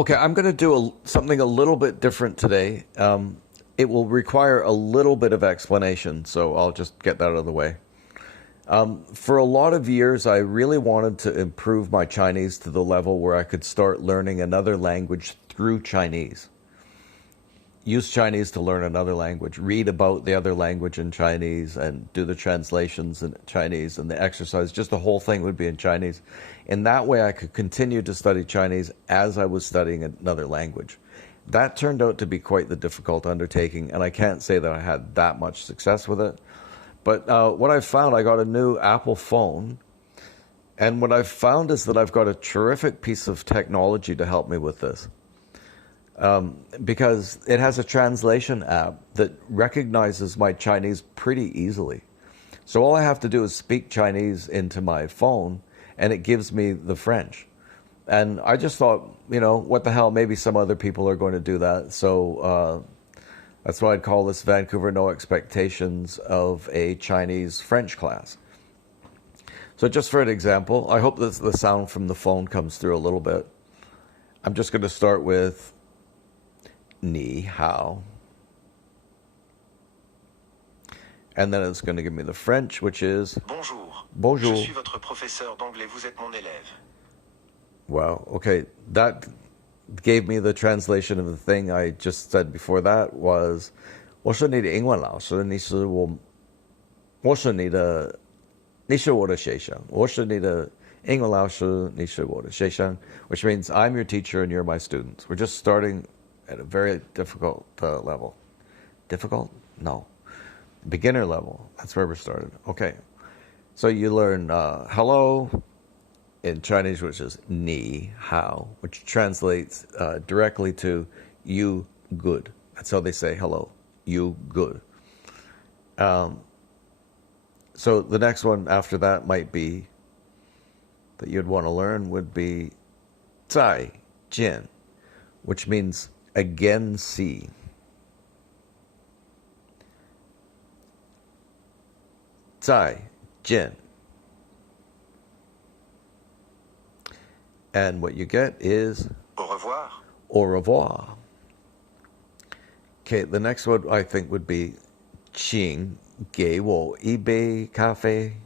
Okay, I'm going to do something a little bit different today. It will require a little bit of explanation, so I'll just get that out of the way. For a lot of years, I really wanted to improve my Chinese to the level where I could start learning another language through Chinese. Use Chinese to learn another language, read about the other language in Chinese, and do the translations in Chinese and the exercise. Just the whole thing would be in Chinese. In that way, I could continue to study Chinese as I was studying another language. That turned out to be quite the difficult undertaking, and I can't say that I had that much success with it. But what I found, I got a new Apple phone, and what I've found is that I've got a terrific piece of technology to help me with this. Because it has a translation app that recognizes my Chinese pretty easily. So all I have to do is speak Chinese into my phone, and it gives me the French. And I just thought, what the hell, maybe some other people are going to do that. So that's why I'd call this Vancouver No Expectations of a Chinese French class. So just for an example, I hope that the sound from the phone comes through a little bit. I'm just going to start with Ni hao. And then it's going to give me the French, which is Bonjour. Bonjour. Je suis votre professeur d'anglais, vous êtes mon élève. Wow, okay. That gave me the translation of the thing I just said before that was 我是你的英文老师，你是我的学生，我是你的英文老师，你是我的学生, which means I'm your teacher and you're my students. We're just starting at a very difficult level. Difficult? No. Beginner level. That's where we started. Okay. So you learn hello in Chinese, which is ni hao, which translates directly to you good. That's how they say hello. You good. So the next one after that might be that you'd want to learn would be 再见, which means again see. Zai Jin. And what you get is Au revoir. au revoir. Okay, the next one I think would be 请给我一杯咖啡.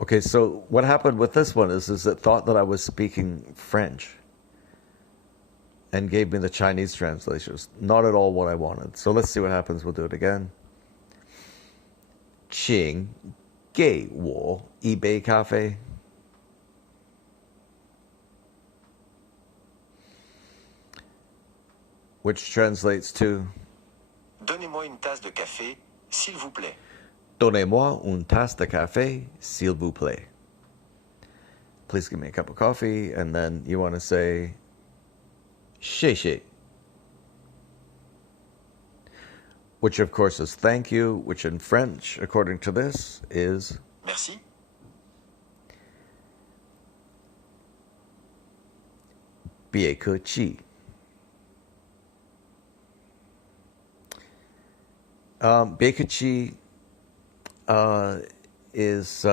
Okay, so what happened with this one is it thought that I was speaking French and gave me the Chinese translations. Not at all what I wanted. So let's see what happens. We'll do it again. 请给我一杯咖啡. Which translates to Donnez-moi une tasse de café, s'il vous plaît. Donnez-moi une tasse de café, s'il vous plaît. Please give me a cup of coffee, and then you want to say 谢谢. Which of course is thank you, which in French, according to this, is Merci. Bien que chi. Beikachi is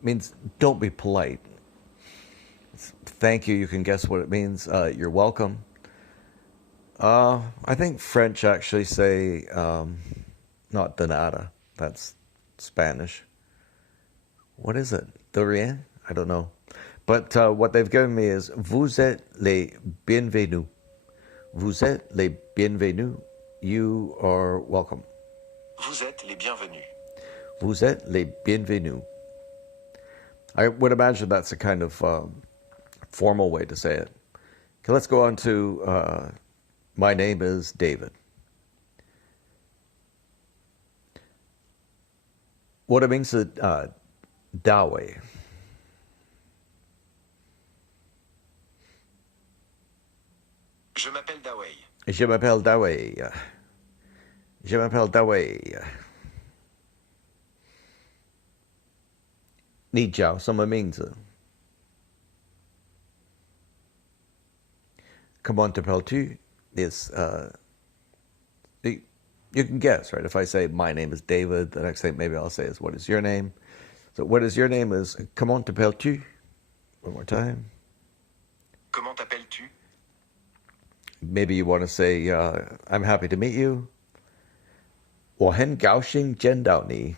means don't be polite. Thank you. You can guess what it means. You're welcome. I think French actually say not de nada. That's Spanish. What is it? De rien? I don't know. But what they've given me is vous êtes les bienvenus. Vous êtes les bienvenus. You are welcome. Vous êtes les bienvenus. Vous êtes les bienvenus. I would imagine that's a kind of formal way to say it. Okay, let's go on to my name is David. What it means is Dawei. Je m'appelle Dawei. Je m'appelle Dawei. Je m'appelle Dawei. 你叫什么名字? Comment t'appelles-tu? Is you can guess, right? If I say my name is David, the next thing maybe I'll say is what is your name? So what is your name is comment t'appelles-tu? One more time. Comment t'appelles-tu? Maybe you want to say, I'm happy to meet you. 我很高兴见到你.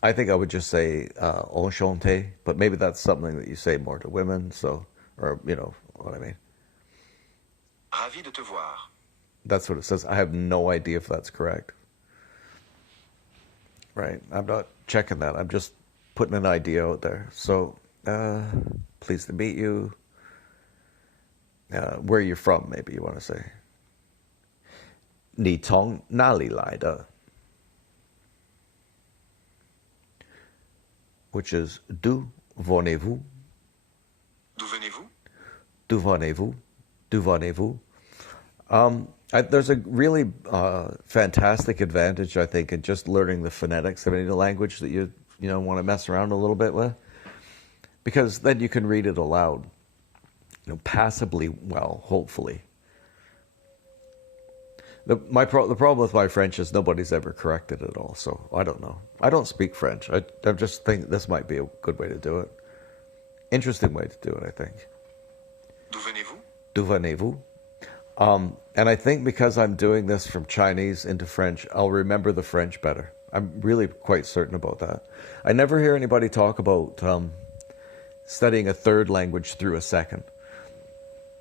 I think I would just say enchanté, but maybe that's something that you say more to women, so, or, you know what I mean. Ravi de te voir. That's what it says. I have no idea if that's correct. Right. I'm not checking that. I'm just putting an idea out there. So, pleased to meet you. Where you're from, maybe you want to say. 你从哪里来的? Which is d'où venez-vous? D'où venez-vous? D'où venez-vous? D'où venez-vous? There's a really fantastic advantage, I think, in just learning the phonetics of any language that you want to mess around a little bit with, because then you can read it aloud, passably well, hopefully. The problem with my French is nobody's ever corrected it all, so I don't know. I don't speak French. I just think this might be a good way to do it. Interesting way to do it, I think. D'où venez-vous? D'où venez-vous? And I think because I'm doing this from Chinese into French, I'll remember the French better. I'm really quite certain about that. I never hear anybody talk about studying a third language through a second.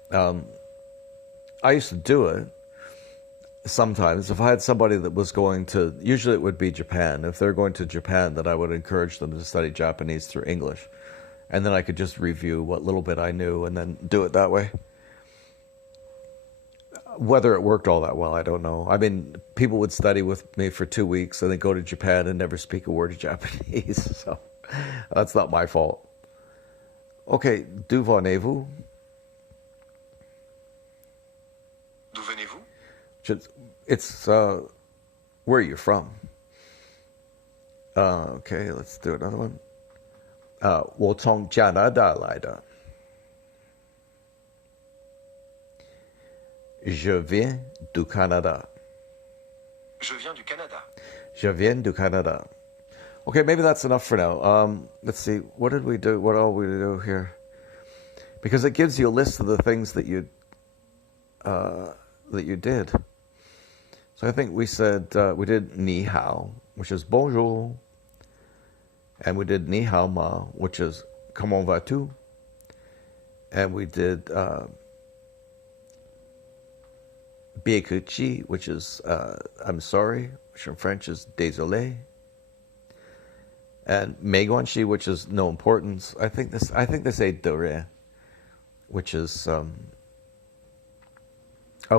I used to do it sometimes. If I had somebody that was going to, usually it would be Japan. If they're going to Japan, then I would encourage them to study Japanese through English. And then I could just review what little bit I knew and then do it that way. Whether it worked all that well, I don't know. I mean, people would study with me for 2 weeks and then go to Japan and never speak a word of Japanese. So that's not my fault. Okay, d'où venez-vous? D'où venez-vous? It's where are you from? Okay, let's do another one. 我从加拿大来的. Je viens du Canada. Je viens du Canada. Je viens du Canada. Okay, maybe that's enough for now. Let's see. What did we do? What all we do here? Because it gives you a list of the things that you did. So I think we said we did ni hao, which is bonjour, and we did ni hao ma, which is comment vas-tu, and we did bien que chi, which is I'm sorry, which in French is désolé, and me guan chi, which is no importance. I think they say de rien, which is of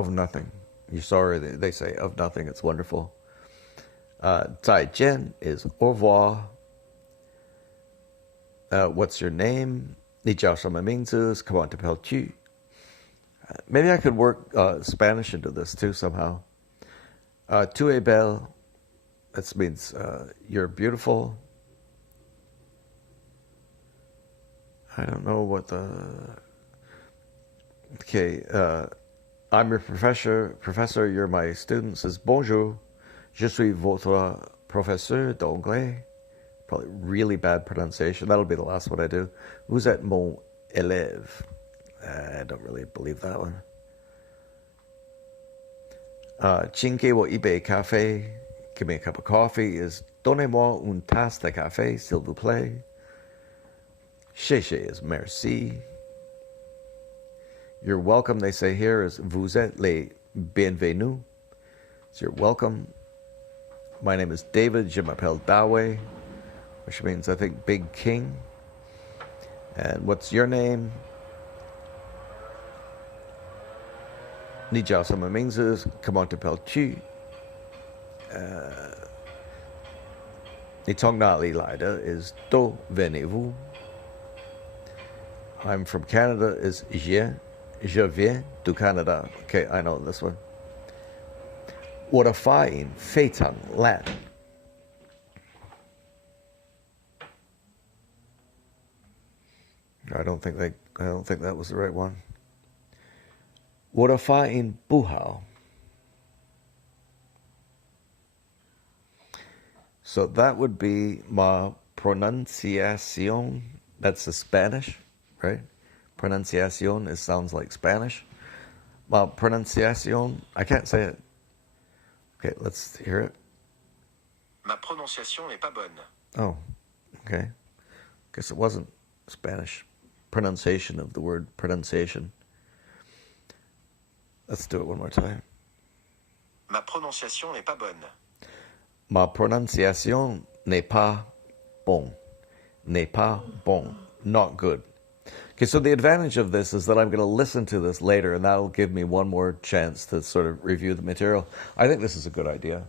nothing. You're sorry, they say of nothing. It's wonderful. 再见 is au revoir. What's your name? 你叫什么名字? Comment t'appelles-tu? Maybe I could work Spanish into this too somehow. Tu es belle. That means you're beautiful. I don't know what the... Okay, I'm your professor, you're my student. Says bonjour, je suis votre professeur d'anglais. Probably really bad pronunciation. That'll be the last one I do. Vous êtes mon élève. I don't really believe that one. 请给我一杯咖啡. Give me a cup of coffee is donnez-moi une tasse de café, s'il vous plaît. 谢谢 is merci. You're welcome, they say here, is vous êtes les bienvenus. So you're welcome. My name is David, je m'appelle Dawe, which means, I think, big king. And what's your name? 你叫什么名字? Comment t'appelles-tu? 你从哪里来的 is d'où venez-vous? I'm from Canada is je viens du Canada. Okay, I know this one. 我的发音非常烂. I don't think that was the right one. 我的发音不好. So that would be 嘛 pronunciación. That's the Spanish, right? Pronunciación, it sounds like Spanish. Pronunciación, I can't say it. Okay, let's hear it. Ma prononciation n'est pas bonne. Oh, okay. Guess it wasn't Spanish. Pronunciation of the word pronunciation. Let's do it one more time. Ma prononciation n'est pas bonne. Ma pronunciación n'est pas bon. N'est pas bon. Not good. Okay, so the advantage of this is that I'm going to listen to this later, and that'll give me one more chance to sort of review the material. I think this is a good idea.